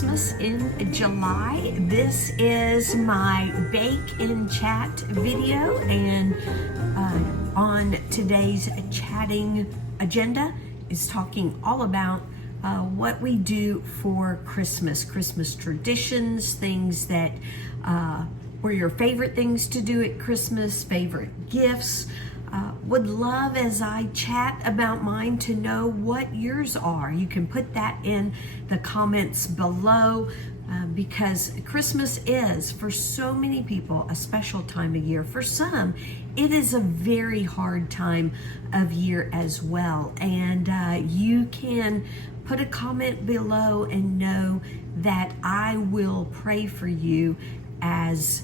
Christmas in July. This is my bake and chat video, and on today's chatting agenda is talking all about what we do for Christmas traditions, things that were your favorite things to do at Christmas, favorite gifts. Would love, as I chat about mine, to know what yours are. You can put that in the comments below because Christmas is, for so many people, a special time of year. For some, it is a very hard time of year as well. And you can put a comment below and know that I will pray for you as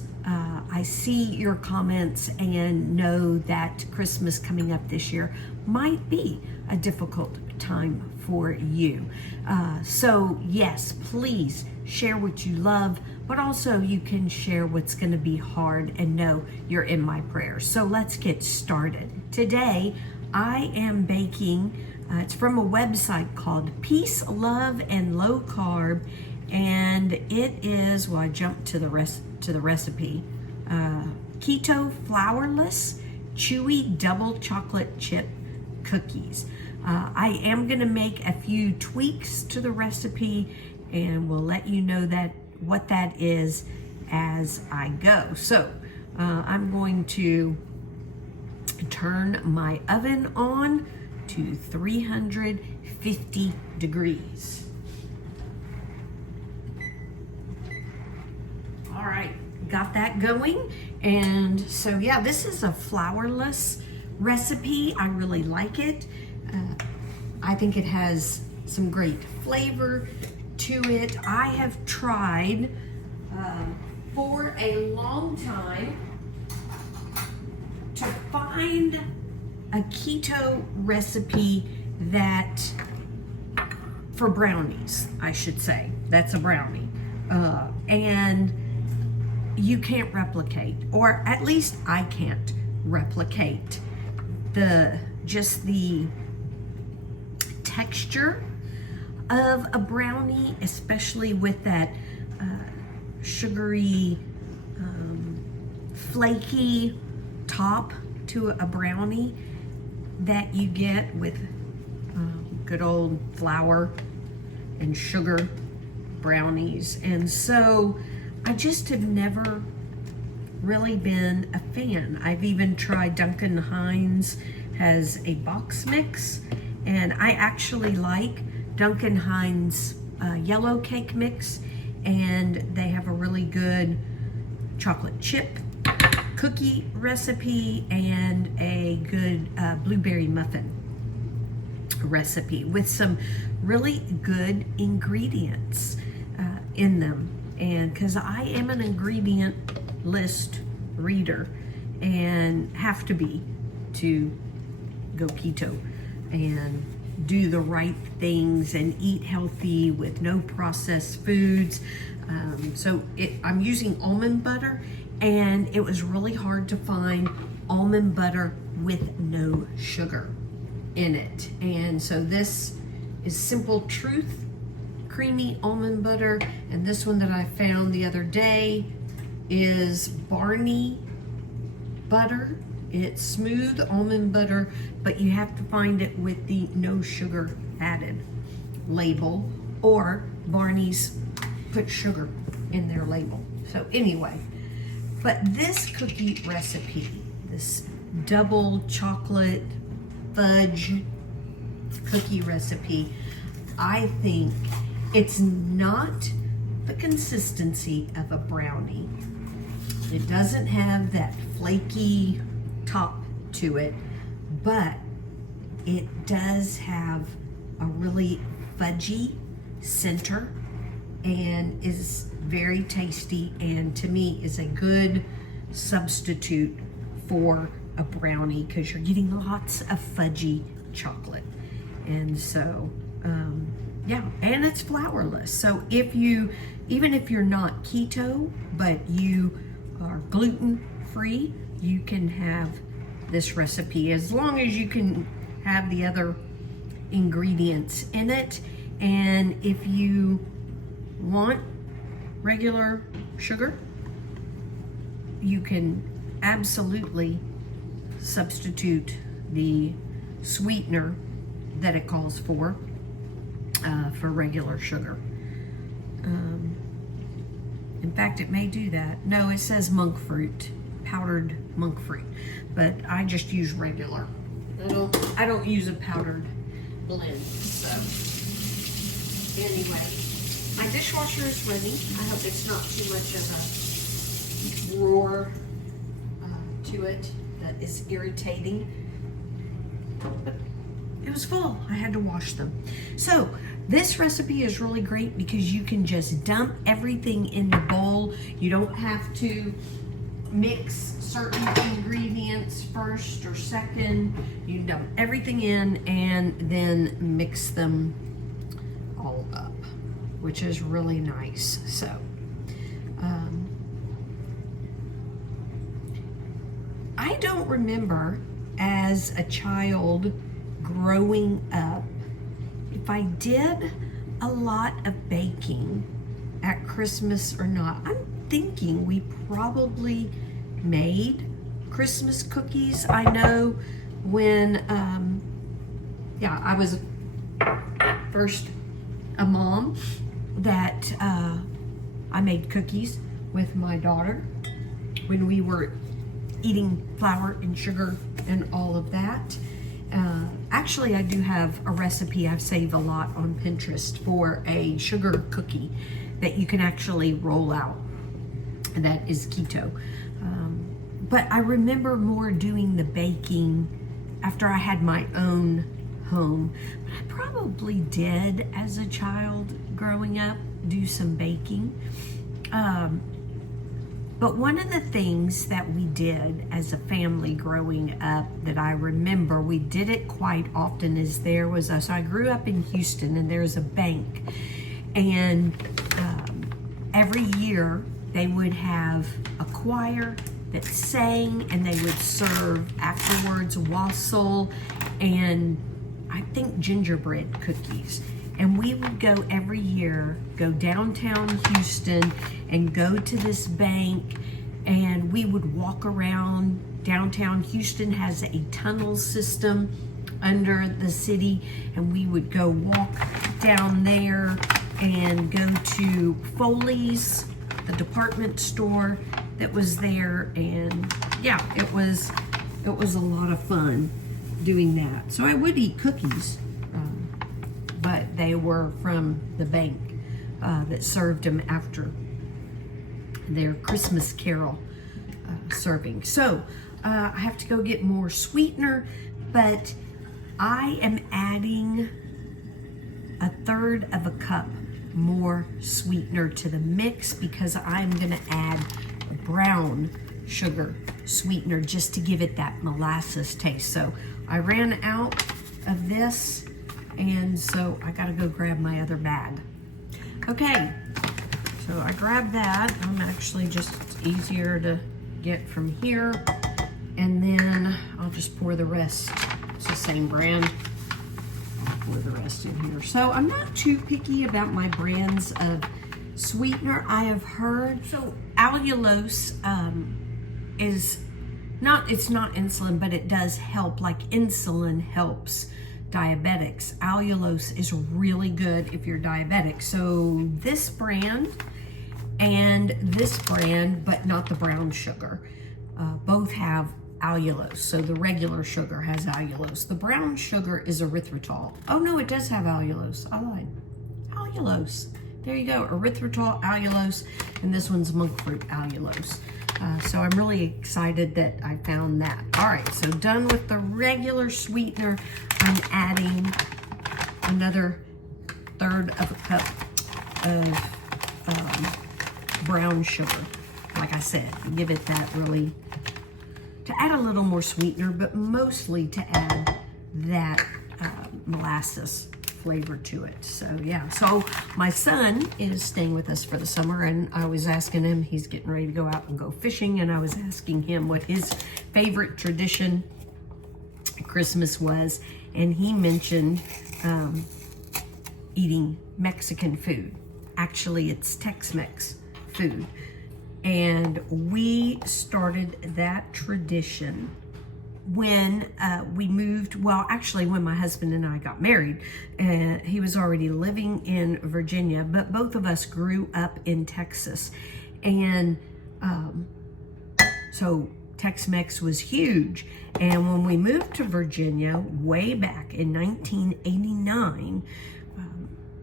I see your comments and know that Christmas coming up this year might be a difficult time for you. So yes, please share what you love, but also you can share what's going to be hard and know you're in my prayers. So let's get started. Today, I am baking, it's from a website called Peace, Love, and Low Carb, and it is, well, I jumped to the recipe, keto flourless chewy double chocolate chip cookies. I am going to make a few tweaks to the recipe, and we'll let you know what that is as I go. So I'm going to turn my oven on to 350 degrees. All right, got that going. And so yeah, this is a flourless recipe. I really like it. I think it has some great flavor to it. I have tried for a long time to find a keto recipe that, for brownies, I should say. That's a brownie. And you can't replicate, or at least I can't replicate just the texture of a brownie, especially with that sugary, flaky top to a brownie that you get with good old flour and sugar brownies. And so I just have never really been a fan. I've even tried Duncan Hines has a box mix, and I actually like Duncan Hines yellow cake mix, and they have a really good chocolate chip cookie recipe and a good blueberry muffin recipe with some really good ingredients in them. And because I am an ingredient list reader and have to be to go keto and do the right things and eat healthy with no processed foods. So I'm using almond butter, and it was really hard to find almond butter with no sugar in it. And so this is Simple Truth creamy almond butter, and this one that I found the other day is Barney butter. It's smooth almond butter, but you have to find it with the no sugar added label, or Barney's put sugar in their label. So anyway, but this cookie recipe, this double chocolate fudge cookie recipe, I think it's not the consistency of a brownie. It doesn't have that flaky top to it, but it does have a really fudgy center and is very tasty, and to me is a good substitute for a brownie because you're getting lots of fudgy chocolate. And so yeah, and it's flourless. So even if you're not keto, but you are gluten free, you can have this recipe as long as you can have the other ingredients in it. And if you want regular sugar, you can absolutely substitute the sweetener that it calls for regular sugar. In fact, it may do that. No, it says monk fruit, powdered monk fruit, but I just use regular. I don't use a powdered blend. So anyway, my dishwasher is running. I hope it's not too much of a roar to it that is irritating. But it was full. I had to wash them. So this recipe is really great because you can just dump everything in the bowl. You don't have to mix certain ingredients first or second. You dump everything in and then mix them all up, which is really nice. So I don't remember as a child growing up if I did a lot of baking at Christmas or not. I'm thinking we probably made Christmas cookies. I know when I was first a mom that I made cookies with my daughter when we were eating flour and sugar and all of that. Actually, I do have a recipe I've saved a lot on Pinterest for a sugar cookie that you can actually roll out. That is keto. But I remember more doing the baking after I had my own home. But I probably did, as a child growing up, do some baking. But one of the things that we did as a family growing up that I remember, we did it quite often, is there was so I grew up in Houston and there's a bank, and every year they would have a choir that sang and they would serve afterwards wassail and I think gingerbread cookies. And we would go every year, go downtown Houston and go to this bank, and we would walk around. Downtown Houston has a tunnel system under the city, and we would go walk down there and go to Foley's, the department store that was there, and yeah, it was a lot of fun doing that. So I would eat cookies, but they were from the bank that served them after their Christmas carol serving. So I have to go get more sweetener, but I am adding 1/3 of a cup more sweetener to the mix because I'm gonna add brown sugar sweetener just to give it that molasses taste. So I ran out of this, and so I gotta go grab my other bag. Okay, so I grabbed that. I'm actually just, it's easier to get from here, and then I'll just pour the rest. It's the same brand. I'll pour the rest in here. So I'm not too picky about my brands of sweetener. I have heard, so allulose is not, it's not insulin, but it does help, like insulin helps diabetics. Allulose is really good if you're diabetic. So this brand and this brand, but not the brown sugar, both have allulose. So the regular sugar has allulose. The brown sugar is erythritol. Oh no, it does have allulose. I lied. Allulose. There you go, erythritol, allulose, and this one's monk fruit allulose. So I'm really excited that I found that. All right, so done with the regular sweetener. I'm adding another 1/3 of a cup of brown sugar. Like I said, give it that really, to add a little more sweetener, but mostly to add that molasses flavor to it. So yeah, so my son is staying with us for the summer, and I was asking him, he's getting ready to go out and go fishing, and I was asking him what his favorite tradition at Christmas was, and he mentioned eating Mexican food. Actually, it's Tex-Mex food. And we started that tradition when we moved, well, actually when my husband and I got married. He was already living in Virginia, but both of us grew up in Texas. And so Tex-Mex was huge. And when we moved to Virginia way back in 1989,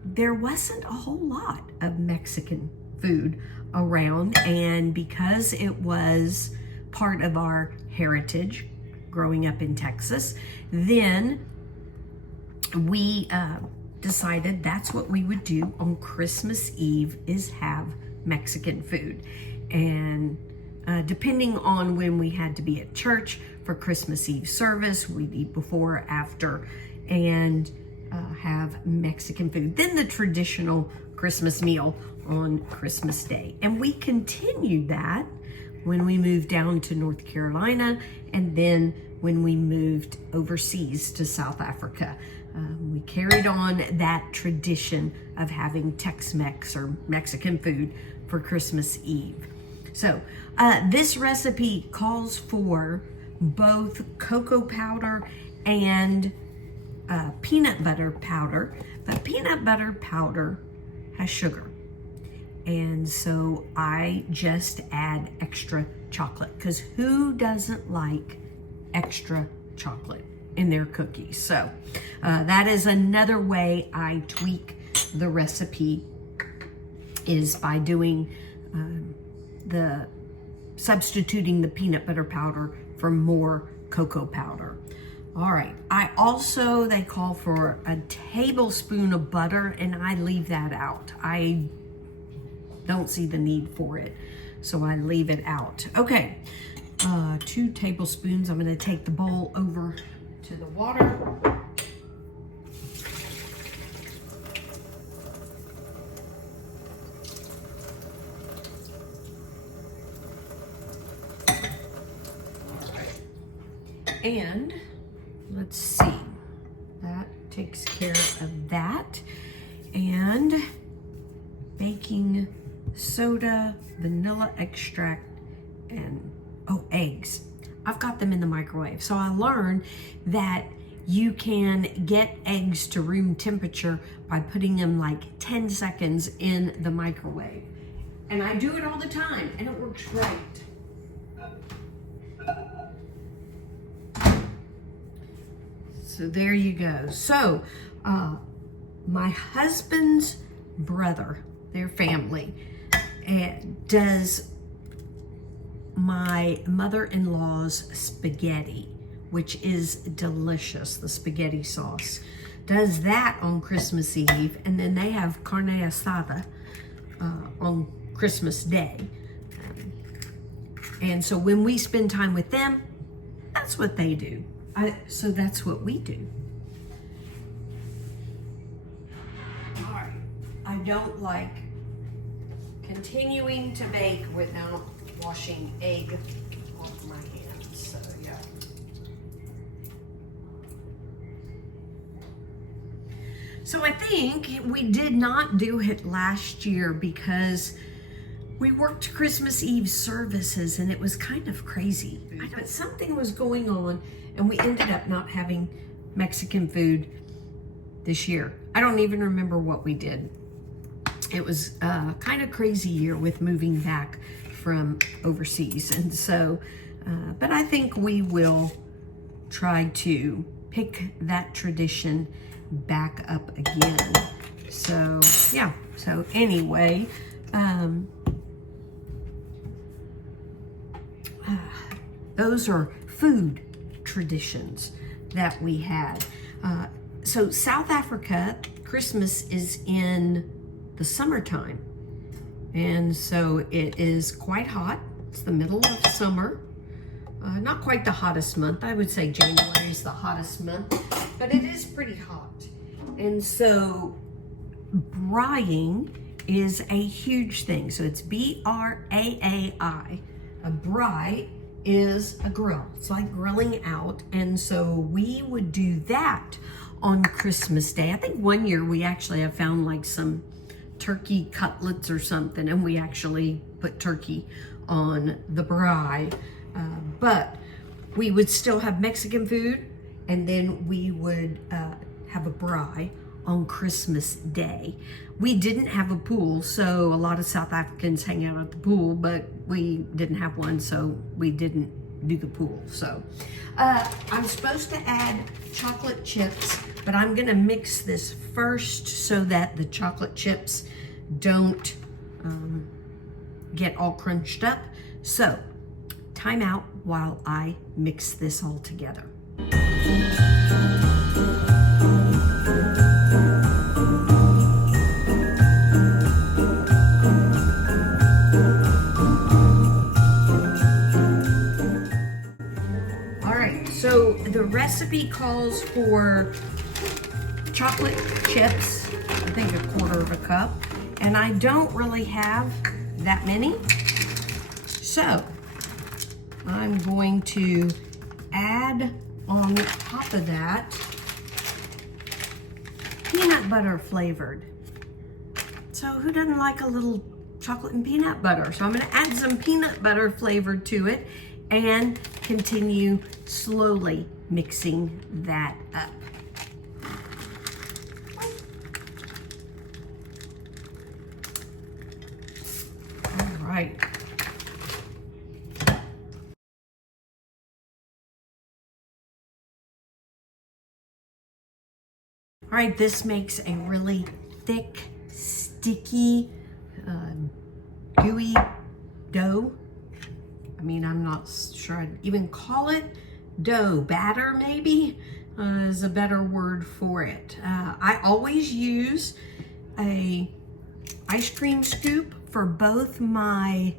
there wasn't a whole lot of Mexican food around. And because it was part of our heritage growing up in Texas, then we decided that's what we would do on Christmas Eve, is have Mexican food. And depending on when we had to be at church for Christmas Eve service, we'd eat before or after and have Mexican food. Then the traditional Christmas meal on Christmas Day. And we continued that when we moved down to North Carolina, and then when we moved overseas to South Africa. We carried on that tradition of having Tex-Mex or Mexican food for Christmas Eve. So this recipe calls for both cocoa powder and peanut butter powder, but peanut butter powder has sugar. And so I just add extra chocolate, because who doesn't like extra chocolate in their cookies? So that is another way I tweak the recipe, is by doing substituting the peanut butter powder for more cocoa powder. All right, they call for a tablespoon of butter, and I leave that out. I don't see the need for it, so I leave it out. Okay, 2 tablespoons. I'm gonna take the bowl over to the water. And let's see, that takes care of that. And baking soda, vanilla extract, and eggs. I've got them in the microwave. So I learned that you can get eggs to room temperature by putting them like 10 seconds in the microwave. And I do it all the time, and it works great. So there you go. So my husband's brother, their family, does my mother-in-law's spaghetti, which is delicious, the spaghetti sauce. Does that on Christmas Eve, and then they have carne asada on Christmas Day. And so when we spend time with them, that's what they do. So that's what we do. All right. I don't like continuing to bake without washing egg off my hands, so yeah. So I think we did not do it last year because we worked Christmas Eve services and it was kind of crazy. But something was going on and we ended up not having Mexican food this year. I don't even remember what we did. It was a kind of crazy year with moving back from overseas. And so, but I think we will try to pick that tradition back up again. So yeah, so anyway, those are food traditions that we had. So South Africa, Christmas is in the summertime. And so it is quite hot. It's the middle of summer. Not quite the hottest month. I would say January is the hottest month, but it is pretty hot. And so braaiing is a huge thing. So it's B-R-A-A-I. A braai is a grill. It's like grilling out. And so we would do that on Christmas Day. I think one year we actually have found like some turkey cutlets or something, and we actually put turkey on the braai. But we would still have Mexican food, and then we would have a braai on Christmas Day. We didn't have a pool, so a lot of South Africans hang out at the pool, but we didn't have one, so we didn't do the pool. So I'm supposed to add chocolate chips, but I'm gonna mix this first so that the chocolate chips don't get all crunched up. So time out while I mix this all together. So the recipe calls for chocolate chips, I think 1/4 cup, and I don't really have that many. So I'm going to add on top of that peanut butter flavored. So who doesn't like a little chocolate and peanut butter? So I'm gonna add some peanut butter flavored to it and continue slowly mixing that up. All right. All right, this makes a really thick, sticky, gooey dough. I mean, I'm not sure I'd even call it dough. Batter, maybe, is a better word for it. I always use a ice cream scoop for both my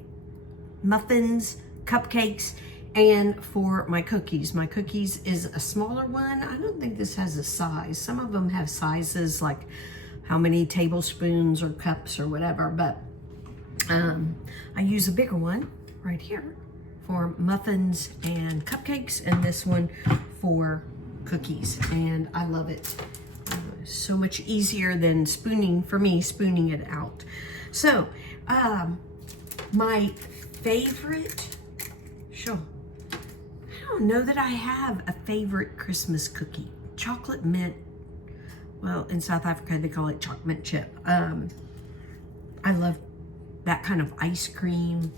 muffins, cupcakes, and for my cookies. My cookies is a smaller one. I don't think this has a size. Some of them have sizes like how many tablespoons or cups or whatever, but I use a bigger one right here for muffins and cupcakes, and this one for cookies, and I love it. So much easier than spooning it out. So my favorite, sure, I don't know that I have a favorite Christmas cookie. Chocolate mint, well, in South Africa they call it chocolate chip. I love that kind of ice cream,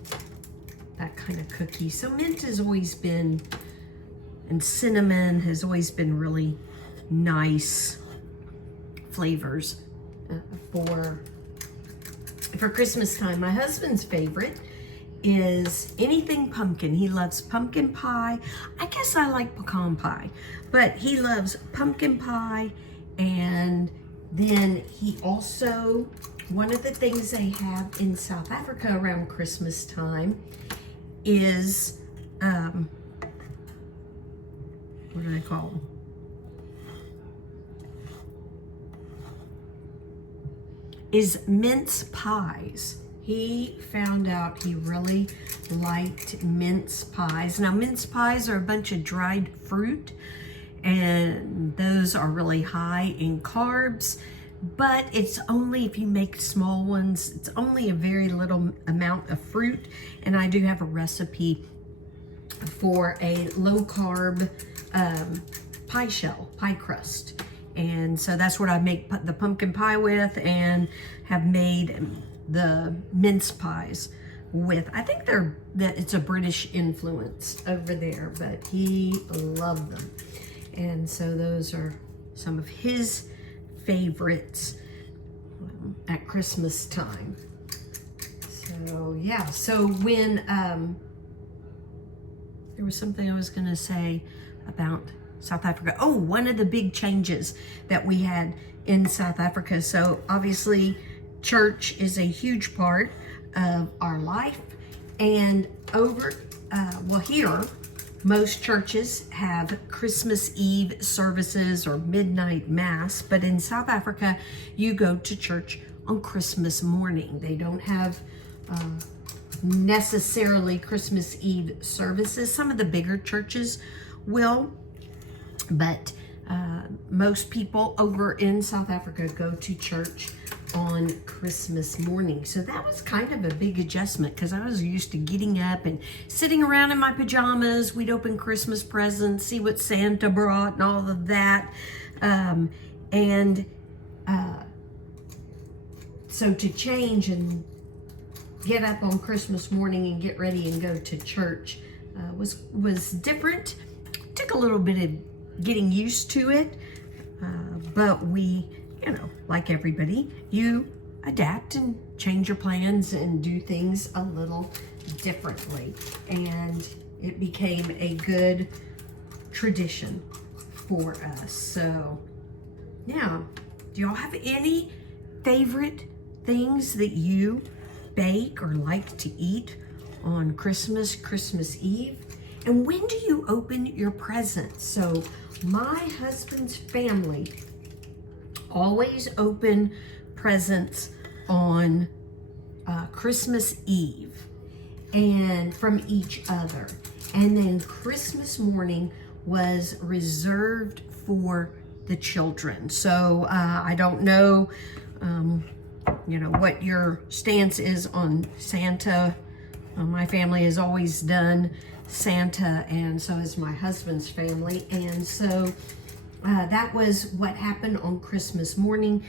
that kind of cookie. So mint has always been, and cinnamon has always been really nice flavors for Christmas time. My husband's favorite is anything pumpkin. He loves pumpkin pie. I guess I like pecan pie, but he loves pumpkin pie. And then he also, one of the things they have in South Africa around Christmas time is, what do they call them? Is mince pies. He found out he really liked mince pies. Now, mince pies are a bunch of dried fruit, and those are really high in carbs, but it's only, if you make small ones, it's only a very little amount of fruit. And I do have a recipe for a low carb pie crust. And so that's what I make the pumpkin pie with, and have made the mince pies with. I think it's a British influence over there, but he loved them. And so those are some of his favorites at Christmas time. So yeah, so when there was something I was gonna say about South Africa. Oh, one of the big changes that we had in South Africa. So obviously church is a huge part of our life, and here most churches have Christmas Eve services or midnight mass, but in South Africa you go to church on Christmas morning. They don't have necessarily Christmas Eve services. Some of the bigger churches will, but most people over in South Africa go to church on Christmas morning. So that was kind of a big adjustment because I was used to getting up and sitting around in my pajamas. We'd open Christmas presents, see what Santa brought and all of that. So to change and get up on Christmas morning and get ready and go to church was different. Took a little bit of getting used to it, but we, you know, like everybody, you adapt and change your plans and do things a little differently. And it became a good tradition for us. So, yeah. Do y'all have any favorite things that you bake or like to eat on Christmas Eve? And when do you open your presents? So my husband's family always open presents on Christmas Eve and from each other. And then Christmas morning was reserved for the children. So I don't know, you know, what your stance is on Santa. My family has always done Santa, and so has my husband's family. And so that was what happened on Christmas morning.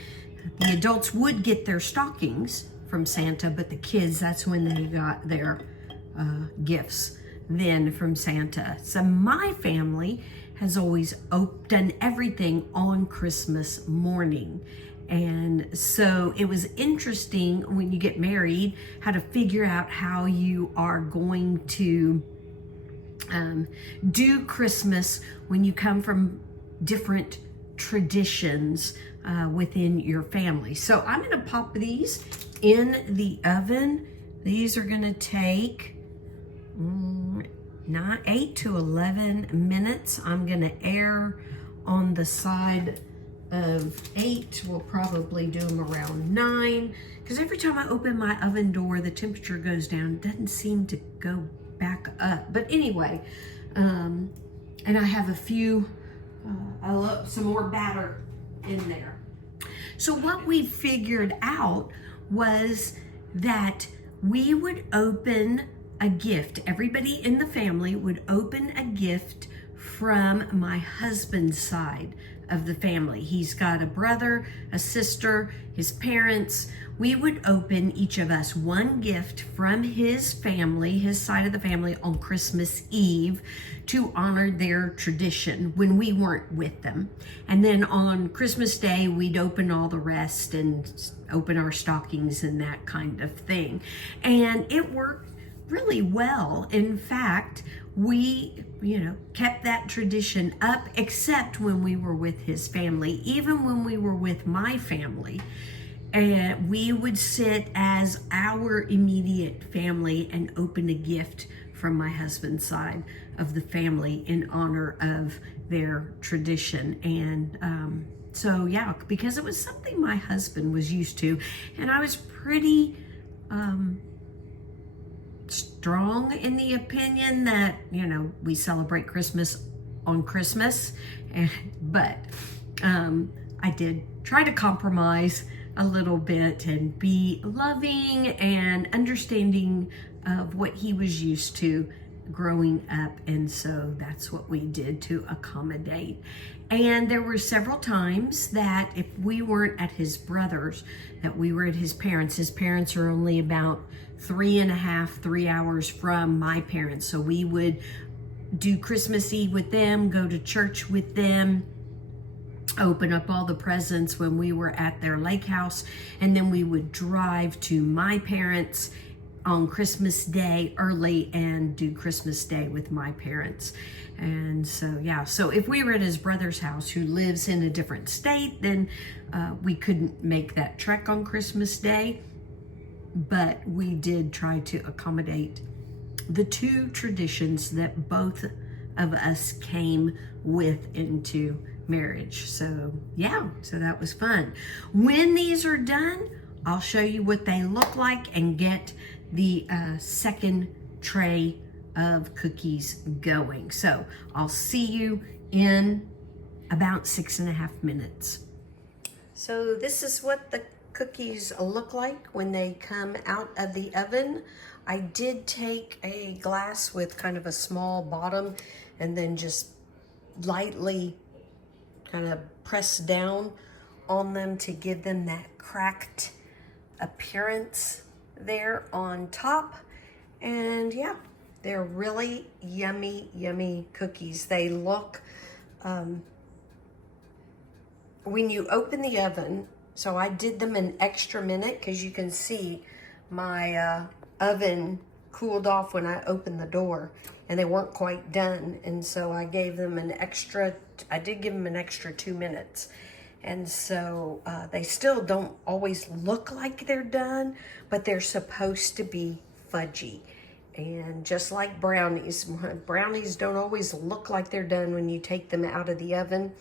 The adults would get their stockings from Santa, but the kids, that's when they got their gifts then from Santa. So my family has always done everything on Christmas morning. And so it was interesting when you get married, how to figure out how you are going to do Christmas when you come from different traditions within your family. So I'm gonna pop these in the oven. These are gonna take 8 to 11 minutes. I'm gonna err on the side of 8. We'll probably do them around 9, because every time I open my oven door, the temperature goes down. It doesn't seem to go back up. But anyway, and I have a few, some more batter in there. So what we figured out was that we would open a gift. Everybody in the family would open a gift from my husband's side of the family. He's got a brother, a sister, his parents. We would open, each of us, one gift from his family, his side of the family, on Christmas Eve to honor their tradition when we weren't with them. And then on Christmas Day, we'd open all the rest and open our stockings and that kind of thing. And it worked really well. In fact, we, kept that tradition up, except when we were with his family. Even when we were with my family, and we would sit as our immediate family and open a gift from my husband's side of the family in honor of their tradition. And so, yeah, because it was something my husband was used to, and I was pretty strong in the opinion that, we celebrate Christmas on Christmas. But I did try to compromise a little bit and be loving and understanding of what he was used to growing up. And so that's what we did to accommodate. And there were several times that if we weren't at his brother's, that we were at his parents. His parents are only about 3 hours from my parents. So we would do Christmas Eve with them, go to church with them, open up all the presents when we were at their lake house, and then we would drive to my parents on Christmas Day early and do Christmas Day with my parents. And so, yeah, so if we were at his brother's house, who lives in a different state, then we couldn't make that trek on Christmas Day. But we did try to accommodate the two traditions that both of us came with into marriage. So, yeah, so that was fun. When these are done, I'll show you what they look like and get the second tray of cookies going. So I'll see you in about 6.5 minutes. So this is what the cookies look like when they come out of the oven. I did take a glass with kind of a small bottom and then just lightly kind of press down on them to give them that cracked appearance there on top. And yeah, they're really yummy, yummy cookies. They look, when you open the oven, so I did them an extra minute because you can see my oven cooled off when I opened the door and they weren't quite done. And so I gave them an extra, I did give them an extra 2 minutes. And so they still don't always look like they're done, but they're supposed to be fudgy. And just like brownies, brownies don't always look like they're done when you take them out of the oven.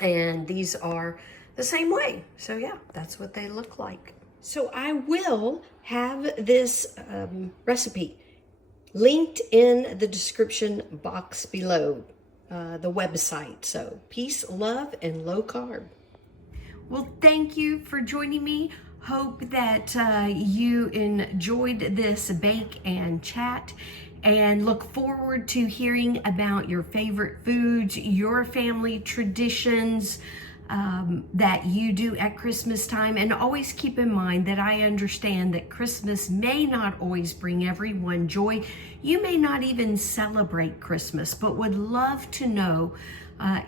And these are the same way. So yeah, that's what they look like. So I will have this recipe linked in the description box below, the website. So peace, love, and low carb. Well, thank you for joining me. Hope that you enjoyed this bake and chat, and look forward to hearing about your favorite foods, your family traditions that you do at Christmas time. And always keep in mind that I understand that Christmas may not always bring everyone joy. You may not even celebrate Christmas, but would love to know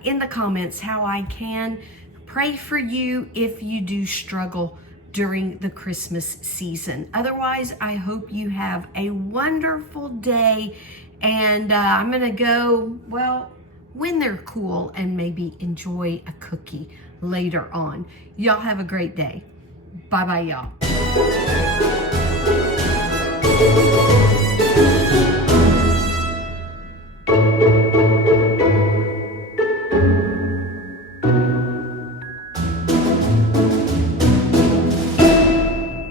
in the comments how I can pray for you if you do struggle during the Christmas season. Otherwise, I hope you have a wonderful day, and I'm gonna go, well, when they're cool, and maybe enjoy a cookie later on. Y'all have a great day. Bye-bye, y'all.